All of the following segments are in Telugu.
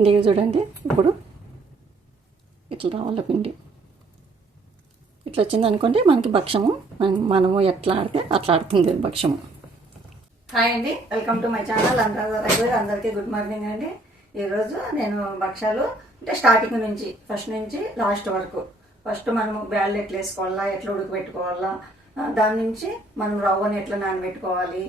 పిండి చూడండి. ఇప్పుడు ఇట్లా రావాలి పిండి. ఇట్లా వచ్చింది అనుకోండి మనకి భక్ష్యము. మనము ఎట్లా ఆడితే అట్లా ఆడుతుంది భక్ష్యము. హాయ్ అండి, వెల్కమ్ టు మై ఛానల్. అందరికీ గుడ్ మార్నింగ్ అండి. ఈరోజు నేను భక్ష్యాలు అంటే స్టార్టింగ్ నుంచి ఫస్ట్ నుంచి లాస్ట్ వరకు, ఫస్ట్ మనము బ్యాళ్ళు ఎట్లా వేసుకోవాలా, ఎట్లా ఉడకబెట్టుకోవాలా, దాని నుంచి మనం రవ్వని ఎట్లా నానబెట్టుకోవాలి,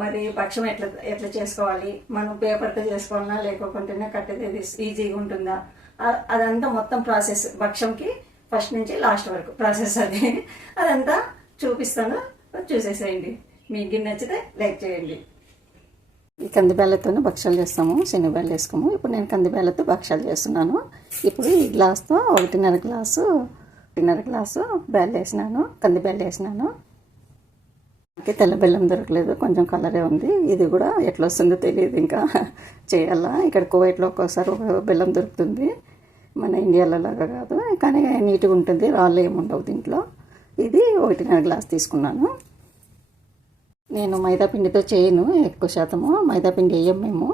మరి భక్ష్యం ఎట్లా చేసుకోవాలి, మనం పేపర్తో చేసుకోవాలన్నా లేకపోతేనే కట్టేది ఈజీగా ఉంటుందా, అదంతా మొత్తం ప్రాసెస్ భక్ష్యంకి ఫస్ట్ నుంచి లాస్ట్ వరకు ప్రాసెస్ అదంతా చూపిస్తాను, చూసేసేయండి. మీకు నచ్చితే లైక్ చేయండి. ఈ కందిబేళ్ళతోనే భక్ష్యాలు చేస్తాము, శనగబేళ్ళు వేసుకోము. ఇప్పుడు నేను కందిబేళ్ళతో భక్ష్యాలు చేస్తున్నాను. ఇప్పుడు ఈ గ్లాస్తో 1.5 గ్లాసు బేళ్ళు వేసినాను, కందిబేళ్ళు వేసినాను. నాకు తెల్ల బెల్లం దొరకలేదు, కొంచెం కలరే ఉంది. ఇది కూడా ఎట్లా వస్తుందో తెలియదు, ఇంకా చేయాలా. ఇక్కడ కువైట్లో ఒక్కోసారి బెల్లం దొరుకుతుంది, మన ఇండియాలో లాగా కాదు, కానీ నీట్గా ఉంటుంది, రాళ్ళు ఏముండవు దీంట్లో. ఇది 1.5 గ్లాస్ తీసుకున్నాను. నేను మైదా పిండితో చేయను, ఎక్కువ శాతము మైదా పిండి వేయం మేము.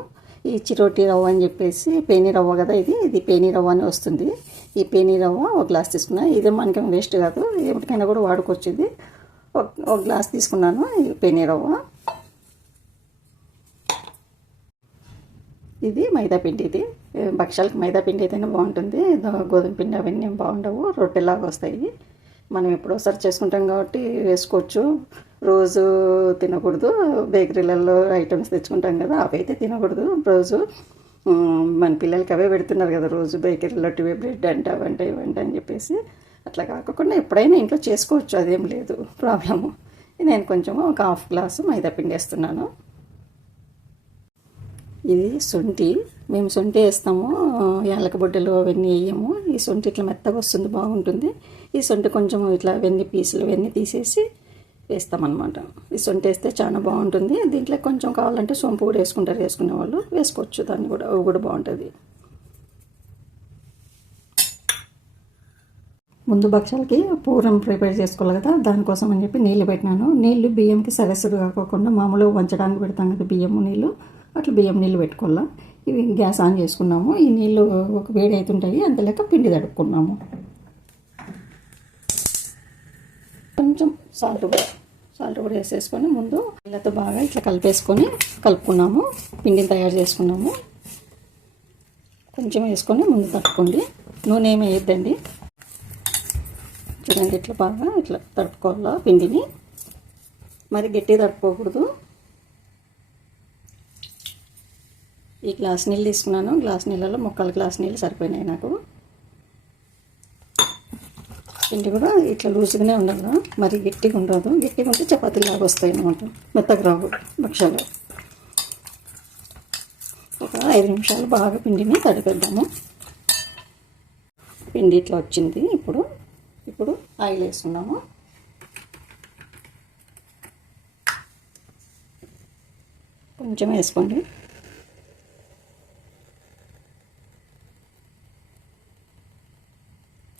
ఈ చిరోటి రవ్వ అని చెప్పేసి పేని రవ్వ కదా, ఇది పేని రవ్వ అని వస్తుంది. ఈ పేని రవ్వ 1 గ్లాస్ తీసుకున్నాను. ఇది మనకేం వేస్ట్ కాదు, ఎప్పటికైనా కూడా వాడుకోవచ్చు. ఇది 1 గ్లాస్ తీసుకున్నాను ఈ పేని రవ్వ. ఇది మైదా పిండి. ఇది భక్ష్యాలకు మైదా పిండి అయితేనే బాగుంటుంది, గోధుమ పిండి అవన్నీ బాగుండవు, రొట్టెలాగా వస్తాయి. మనం ఎప్పుడోసారి చేసుకుంటాం కాబట్టి వేసుకోవచ్చు. రోజు తినకూడదు. బేకరీలలో ఐటమ్స్ తెచ్చుకుంటాం కదా, అవి అయితే తినకూడదు రోజు. మన పిల్లలకి అవే పెడుతున్నారు కదా రోజు, బేకరీలో బ్రెడ్ అంటే అవంటే ఇవంటే అని చెప్పేసి. అట్లా కాకుండా ఎప్పుడైనా ఇంట్లో చేసుకోవచ్చు, అదేం లేదు ప్రాబ్లము. నేను కొంచెం ఒక 1/2 గ్లాసు మైదా పిండి వేస్తున్నాను. ఇది శొంఠి, మేము శొంఠి వేస్తాము, యాలక బొడ్డలు అవన్నీ వేయము. ఈ శొంఠి ఇట్లా మెత్తగా వస్తుంది, బాగుంటుంది. ఈ శొంఠి కొంచెం ఇట్లా వెన్ని తీసేసి వేస్తామన్నమాట. ఈ శొంఠి వేస్తే చాలా బాగుంటుంది. దీంట్లో కొంచెం కావాలంటే సోంపు కూడా వేసుకుంటారు, వేసుకునే వాళ్ళు వేసుకోవచ్చు, దాన్ని కూడా అవి కూడా బాగుంటుంది. ముందు భక్ష్యాలకి పూరం ప్రిపేర్ చేసుకోవాలి కదా, దానికోసం అని చెప్పి నీళ్ళు పెట్టినాను. నీళ్ళు బియ్యంకి సరస్సుడు కాకుండా మామూలుగా వంచడానికి పెడతాం కదా బియ్యము నీళ్ళు, అట్లా బియ్యం నీళ్ళు పెట్టుకోవాలా. ఇవి గ్యాస్ ఆన్ చేసుకున్నాము. ఈ నీళ్ళు ఒక వేడి అవుతుంటాయి, అంత లెక్క పిండి తడుపుకున్నాము. కొంచెం సాల్ట్ కూడా వేసేసుకొని ముందు నీళ్ళతో బాగా ఇట్లా కలుపుకున్నాము. పిండిని తయారు చేసుకున్నాము. కొంచెం వేసుకొని ముందు తడుపుకోండి, నూనె ఏమి వేయద్దండి. చూడండి, ఇట్లా బాగా ఇట్లా తడుపుకోవాలా పిండిని, మరి గట్టిగా తడుపుకోకూడదు. ఈ గ్లాస్ నీళ్ళు తీసుకున్నాను, గ్లాస్ నీళ్ళలో 1/4 గ్లాస్ నీళ్ళు సరిపోయినాయి నాకు. పిండి కూడా ఇట్లా లూజ్గానే ఉండదు, మరి గట్టిగా ఉండదు. గట్టిగా ఉంటే చపాతీలాగా వస్తాయి అన్నమాట, మెత్తగా రావు భక్ష్యాలు. ఒక 5 నిమిషాలు బాగా పిండిని తడిపేద్దాము. పిండి ఇట్లా వచ్చింది. ఇప్పుడు ఆయిల్ వేస్తున్నాము. కొంచెం వేసుకోండి.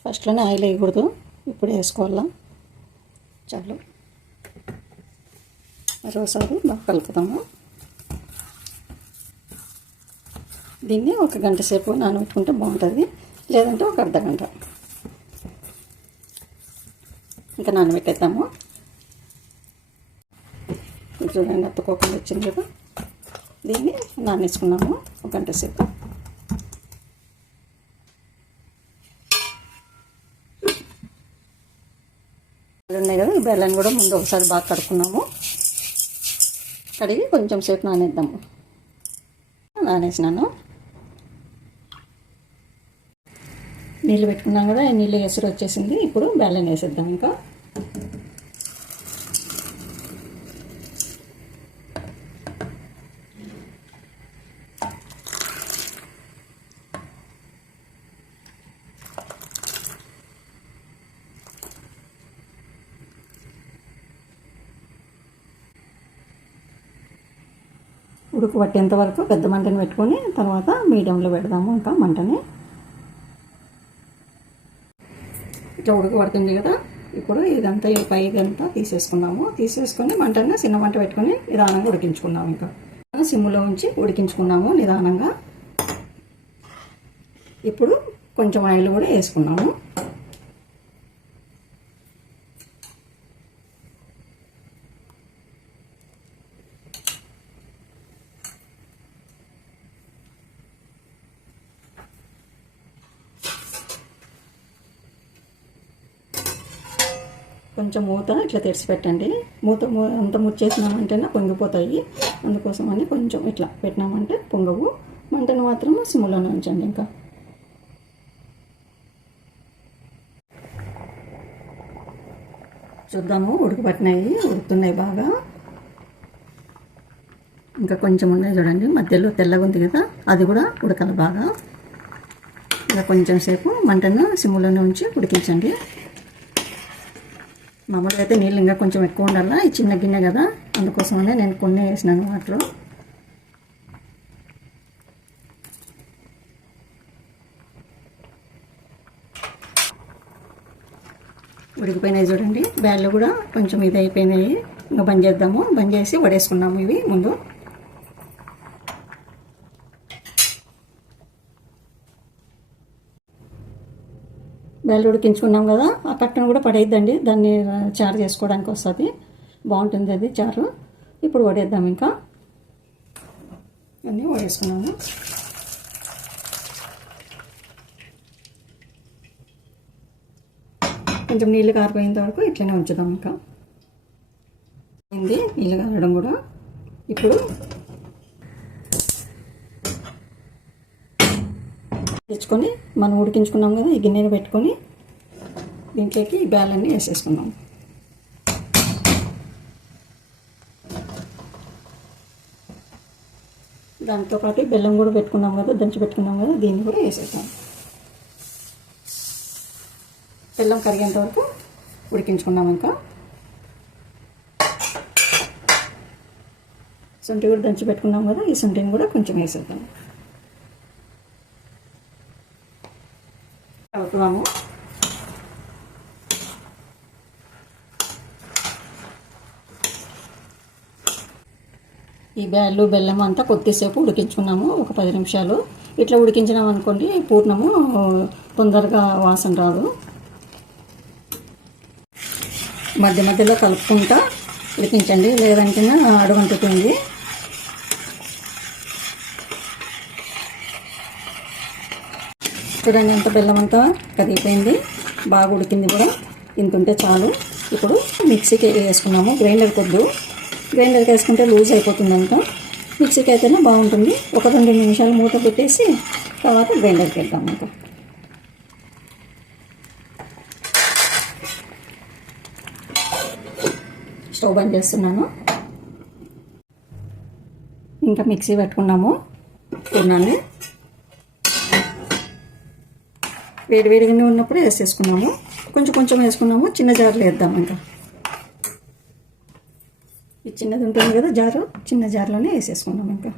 ఫస్ట్లోనే ఆయిల్ వేయకూడదు, ఇప్పుడు వేసుకోవాలా. చాలు, మరోసారి బాగా కలుపుతాము. దీన్ని 1 గంట సేపు నానబెట్టుకుంటే బాగుంటుంది, లేదంటే ఒక అర్ధగంట. ఇంకా నానబెట్టేద్దాము. చూడండి, అత్తుకోకుండా వచ్చింది కదా, దీన్ని నానేసుకున్నాము 1 గంట సేపు. ఉన్నాయి కదా, ఈ బెల్లాన్ని కూడా ముందు ఒకసారి బాగా కడుక్కున్నాము. కడిగి కొంచెం సేపు నానేద్దాము. నానేసినాను. నీళ్ళు పెట్టుకున్నాం కదా, నీళ్ళు ఎసురు వచ్చేసింది. ఇప్పుడు బెల్లం వేసేద్దాం. ఇంకా ఉడుకు పట్టేంత వరకు పెద్ద మంటని పెట్టుకొని తర్వాత మీడియంలో పెడదాము. ఇంకా మంటని ఇట్లా ఉడుకు పడుతుంది కదా, ఇప్పుడు ఇదంతా పైదంతా తీసేసుకొని మంటని చిన్న మంట పెట్టుకొని నిదానంగా ఉడికించుకున్నాము. ఇంకా సిమ్లో ఉంచి ఉడికించుకున్నాము నిదానంగా. ఇప్పుడు కొంచెం ఆయిల్ కూడా వేసుకున్నాము. కొంచెం మూత ఇట్లా తెరిచి పెట్టండి. అంత ముచ్చేసినామంటేనే పొంగిపోతాయి. అందుకోసం అని కొంచెం ఇట్లా పెట్టినామంటే పొంగవు. మంటను మాత్రం సిమ్లోనే ఉంచండి. ఇంకా చూద్దాము, ఉడుకుతున్నాయి బాగా. ఇంకా కొంచెం ఉన్నాయి చూడండి, మధ్యలో తెల్లగా ఉంది కదా, అది కూడా ఉడకాలి బాగా. ఇంకా కొంచెం సేపు మంటను సిమ్లోనే ఉంచి ఉడికించండి. మామూలుగా అయితే నీళ్ళు ఇంకా కొంచెం ఎక్కువ ఉండాలా, ఈ చిన్న గిన్నె కదా, అందుకోసమనే నేను కొన్ని వేసినాను వాటిలో. ఉడికిపోయినాయి చూడండి, బ్యాళ్ళు కూడా కొంచెం ఇది అయిపోయినాయి. ఇంకా బంద్ చేద్దాము. బంద్ చేసి వడేసుకున్నాము ఇవి ముందు. బ్యాళ్ళు ఉడికించుకున్నాం కదా, ఆ కట్టను కూడా పడేద్దండి, దాన్ని చారు చేసుకోవడానికి వస్తుంది, బాగుంటుంది అది చారు. ఇప్పుడు వడేద్దాం. ఇంకా అన్నీ వడేసుకున్నాము. కొంచెం నీళ్ళు కారిపోయేంత వరకు ఇట్లనే ఉంచుదాం. ఇంకా అయింది నీళ్ళు కారడం కూడా. ఇప్పుడు తెచ్చుకొని మనం ఉడికించుకున్నాం కదా, ఈ గిన్నెని పెట్టుకొని దీంట్లోకి ఈ బ్యాలన్నీ వేసేసుకున్నాం. దాంతోపాటు బెల్లం కూడా పెట్టుకున్నాం కదా, దంచి పెట్టుకున్నాం కదా, దీన్ని కూడా వేసేసాం. బెల్లం కరిగేంత వరకు ఉడికించుకున్నాం. ఇంకా శొంఠి కూడా దంచి పెట్టుకున్నాం కదా, ఈ శొంఠిని కూడా కొంచెం వేసేద్దాం. కలుపుదాము. ఈ బ్యాళ్ళు బెల్లం అంతా కొద్దిసేపు ఉడికించుకున్నాము, ఒక 10 నిమిషాలు. ఇట్లా ఉడికించినాం అనుకోండి, పూర్ణము తొందరగా వాసన రాదు. మధ్య మధ్యలో కలుపుకుంటా ఉడికించండి, లేదంటే అడుగంటుతుంది. చూడండి, ఎంత బెల్లం అంతా కరిగిపోయింది, బాగా ఉడికింది కూడా. ఇంత ఉంటే చాలు. ఇప్పుడు మిక్సీకి వేసుకున్నాము. గ్రైండర్కి వద్దు, గ్రైండర్కి వేసుకుంటే లూజ్ అయిపోతుందంట. మిక్సీకి అయితేనే బాగుంటుంది. ఒక 2 నిమిషాలు మూత పెట్టేసి తర్వాత గ్రైండర్కి వెళ్తాము. ఇంకా స్టవ్ బంద్ చేస్తున్నాను. ఇంకా మిక్సీ పెట్టుకున్నాము. పూర్ణాన్ని వేడివేడిగానే ఉన్నప్పుడు వేసేసుకున్నాము. కొంచెం కొంచెం వేసుకున్నాము. చిన్న జార్లో వేద్దాం. ఇంకా ఈ చిన్నది ఉంటుంది కదా జారు, చిన్న జార్లోనే వేసేసుకున్నాము. ఇంకా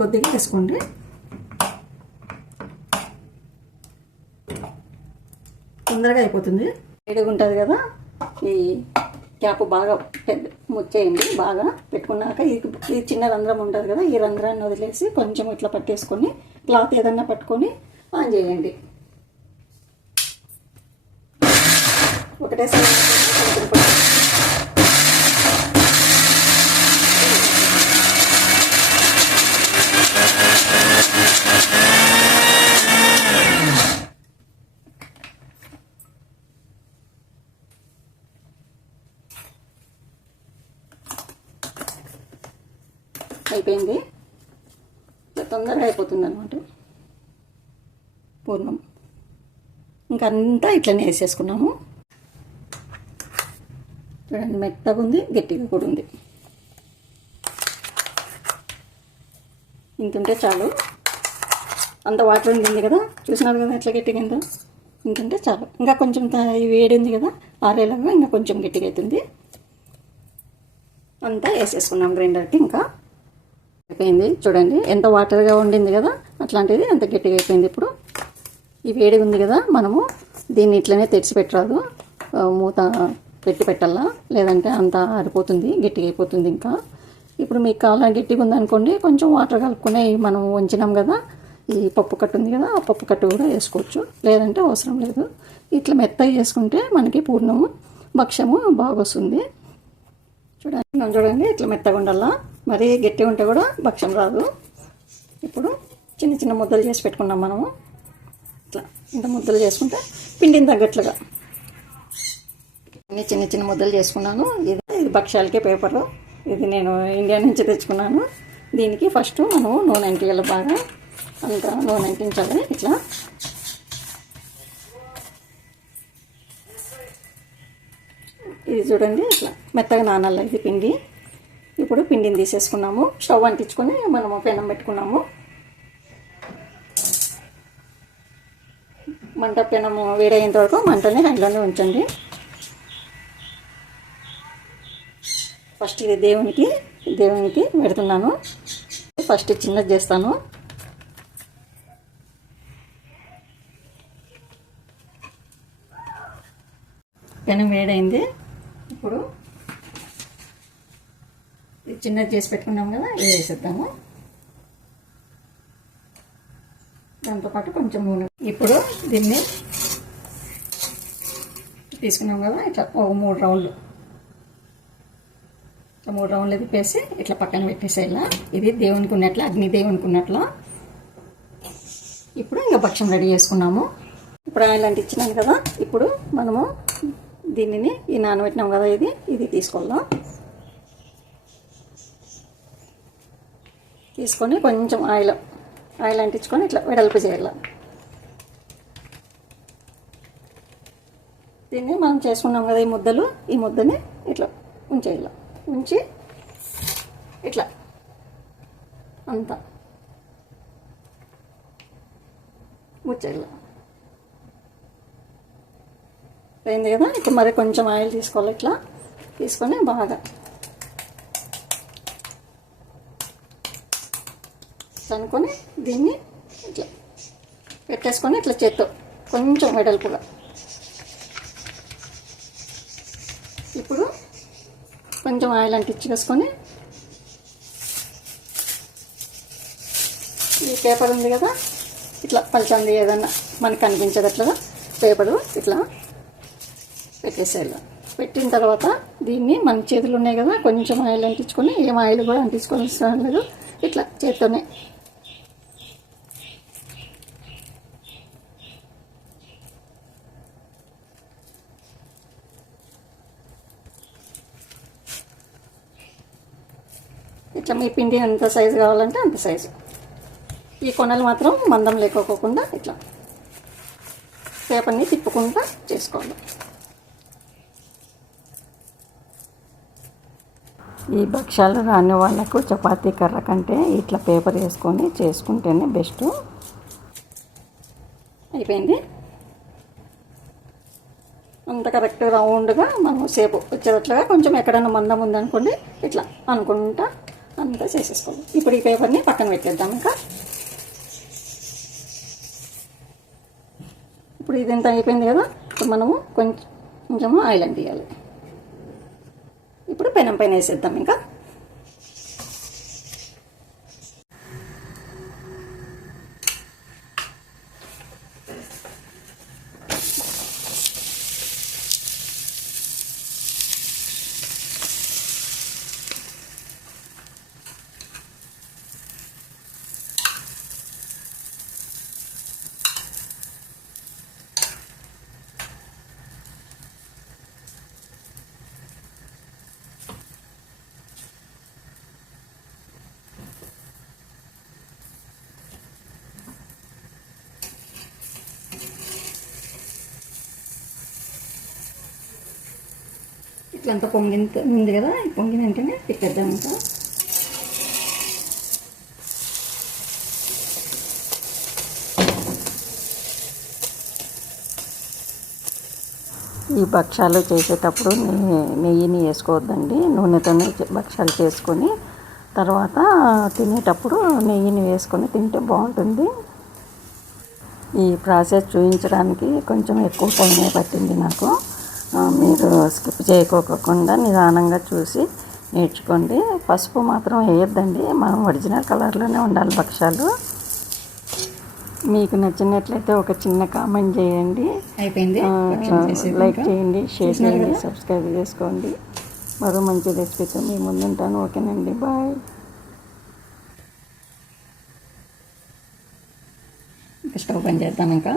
కొద్దిగా వేసుకోండి. తొందరగా అయిపోతుంది. వేడిగా ఉంటుంది కదా, ఈ క్యాప్ బాగా పెద్ద ముచ్చేయండి. బాగా పెట్టుకున్నాక ఈ చిన్న రంధ్రం ఉంటుంది కదా, ఈ రంధ్రాన్ని వదిలేసి కొంచెం ఇట్లా పట్టేసుకొని క్లాత్ ఏదన్నా పట్టుకొని ఆన్ చేయండి. ఒకటేసారి అయిపోయింది. తొందరగా అయిపోతుంది అన్నమాట పూర్ణం. ఇంకా అంతా ఇట్లనే వేసేసుకున్నాము. చూడండి, మెత్తగా ఉంది, గట్టిగా కూడా ఉంది. ఇంతుంటే చాలు. అంత వాటర్ ఉంది కదా, చూసినారు కదా ఎట్లా గట్టిగా ఉందో. ఇంతుంటే చాలు. ఇంకా కొంచెం వేడి ఉంది కదా, ఆరేలాగా ఇంకా కొంచెం గట్టిగా అవుతుంది. అంతా వేసేసుకున్నాం గ్రైండర్కి. ఇంకా అయిపోయింది. చూడండి ఎంత వాటర్గా ఉండింది కదా, అట్లాంటిది అంత గట్టిగా అయిపోయింది. ఇప్పుడు ఈ వేడిగా ఉంది కదా, మనము దీన్ని ఇట్లనే తెరిచి పెట్టరాదు, మూత పెట్టాలా, లేదంటే అంతా ఆరిపోతుంది, గట్టిగా అయిపోతుంది. ఇంకా ఇప్పుడు మీకు కావాలని గట్టిగా ఉందనుకోండి, కొంచెం వాటర్ కలుపుకునే మనం ఉంచినాం కదా, ఈ పప్పు కట్టు ఉంది కదా, ఆ పప్పు కట్టు కూడా వేసుకోవచ్చు, లేదంటే అవసరం లేదు. ఇట్లా మెత్తగా చేసుకుంటే మనకి పూర్ణము భక్ష్యము బాగా వస్తుంది. చూడండి ఇట్లా మెత్తగా ఉండాలా, మరీ గట్టిగా ఉంటే కూడా భక్ష్యం రాదు. ఇప్పుడు చిన్న చిన్న ముద్దలు చేసి పెట్టుకున్నాం మనము. ఇట్లా ఇంత ముద్దలు చేసుకుంటే పిండిని తగ్గట్లుగా అన్ని చిన్న చిన్న ముద్దలు చేసుకున్నాను. ఇది భక్ష్యాలకే పేపరు, ఇది నేను ఇండియా నుంచి తెచ్చుకున్నాను. దీనికి ఫస్ట్ మనము నూనె అంటించాలి, బాగా అంతా నూనె అంటించాలి. ఇట్లా ఇది చూడండి ఇట్లా మెత్తగా నానాలి ఇది పిండి. ఇప్పుడు పిండిని తీసేసుకున్నాము, స్టవ్ అంటించుకొని మనము పెనం పెట్టుకున్నాము. మంట పెనము వేడయ్యేంత వరకు మంటని హైలోనే ఉంచండి. ఫస్ట్ ఇది దేవునికి పెడుతున్నాను. ఫస్ట్ చిన్నది చేస్తాను. పెనం వేడైంది. ఇప్పుడు ఇది చిన్నది చేసి పెట్టుకున్నాం కదా, ఇది వేసేద్దాము. దాంతోపాటు కొంచెం నూనె. ఇప్పుడు దీన్ని తీసుకున్నాం కదా, ఇట్లా ఒక 3 రౌండ్లు, 3 రౌండ్లు తిప్పేసి ఇట్లా పక్కన పెట్టేసేలా. ఇది దేవునికి ఉన్నట్ల, అగ్ని దేవునికి ఉన్నట్ల. ఇప్పుడు ఇంకా భక్ష్యం రెడీ చేసుకున్నాము. ఇప్పుడు ఆయిల్ అంటించినాను కదా, ఇప్పుడు మనము దీనిని ఈ నానబెట్టినాం కదా, ఇది తీసుకోవాలా. తీసుకొని కొంచెం ఆయిల్ అంటించుకొని ఇట్లా వెడల్పు చేయాలి. దీన్ని మనం చేసుకున్నాం కదా ఈ ముద్దని ఇట్లా ఉంచేయాలి. ఉంచి ఇట్లా అంతా ముచ్చేయాలి. అయింది కదా. ఇప్పుడు మరి కొంచెం ఆయిల్ తీసుకోవాలి. ఇట్లా తీసుకొని బాగా అనుకొని దీన్ని ఇట్లా పెట్టేసుకొని ఇట్లా చేత్తో కొంచెం వెడల్పుగా. ఇప్పుడు కొంచెం ఆయిల్ అంటించేసుకొని ఈ పేపర్ ఉంది కదా, ఇట్లా పలచంది ఏదన్నా మనకు కనిపించేటట్లుగా పేపరు ఇట్లా పెట్టేసేయాలి. పెట్టిన తర్వాత దీన్ని మన చేతులు ఉన్నాయి కదా, కొంచెం ఆయిల్ అంటించుకొని, ఏం ఆయిల్ కూడా అంటించుకోవాల్సిన లేదు, ఇట్లా చేత్తోనే ఇట్లా మీ పిండి ఎంత సైజు కావాలంటే అంత సైజు. ఈ కొనలు మాత్రం మందం లేకోకుండా ఇట్లా పేపర్ని తిప్పుకుంటూ చేసుకోవాలి. ఈ భక్ష్యాలు రాని వాళ్ళకు చపాతీ కర్ర కంటే ఇట్లా పేపర్ వేసుకొని చేసుకుంటేనే బెస్ట్. అయిపోయింది. అంత కరెక్ట్ రౌండ్గా మనం సేపు వచ్చేటట్లుగా కొంచెం ఎక్కడైనా మందం ఉందనుకోండి ఇట్లా అనుకుంటా అంతా చేసేసుకోవాలి. ఇప్పుడు ఈ పేపర్ని పక్కన పెట్టేద్దాం. ఇంకా ఇప్పుడు ఇదంతా అయిపోయింది కదా, ఇప్పుడు మనము కొంచెము ఆయిల్ అంటియాలి. ఇప్పుడు పెనం పైన వేసేద్దాం. ఇంకా ఇట్లంతా ఉంది కదా, పొంగిన వెంటనే తిప్పేద్దాం. ఇంకా ఈ భక్ష్యాలు చేసేటప్పుడు నెయ్యిని వేసుకోవద్దండి. నూనెతోనే భక్ష్యాలు చేసుకొని తర్వాత తినేటప్పుడు నెయ్యిని వేసుకొని తింటే బాగుంటుంది. ఈ ప్రాసెస్ చూపించడానికి కొంచెం ఎక్కువ టైమే పట్టింది నాకు. మీరు స్కిప్ చేయకోకుండా నిదానంగా చూసి నేర్చుకోండి. పసుపు మాత్రం వేయొద్దండి, మనం ఒరిజినల్ కలర్లోనే ఉండాలి భక్ష్యాలు. మీకు నచ్చినట్లయితే ఒక చిన్న కామెంట్ చేయండి. అయిపోయింది. లైక్ చేయండి, షేర్ చేయండి, సబ్స్క్రైబ్ చేసుకోండి. మరో మంచి రెసిపీతో మీ ముందుంటాను. ఓకేనండి, బాయ్. ఇంకా స్టవ్ బంద్ చేద్దాం ఇంకా.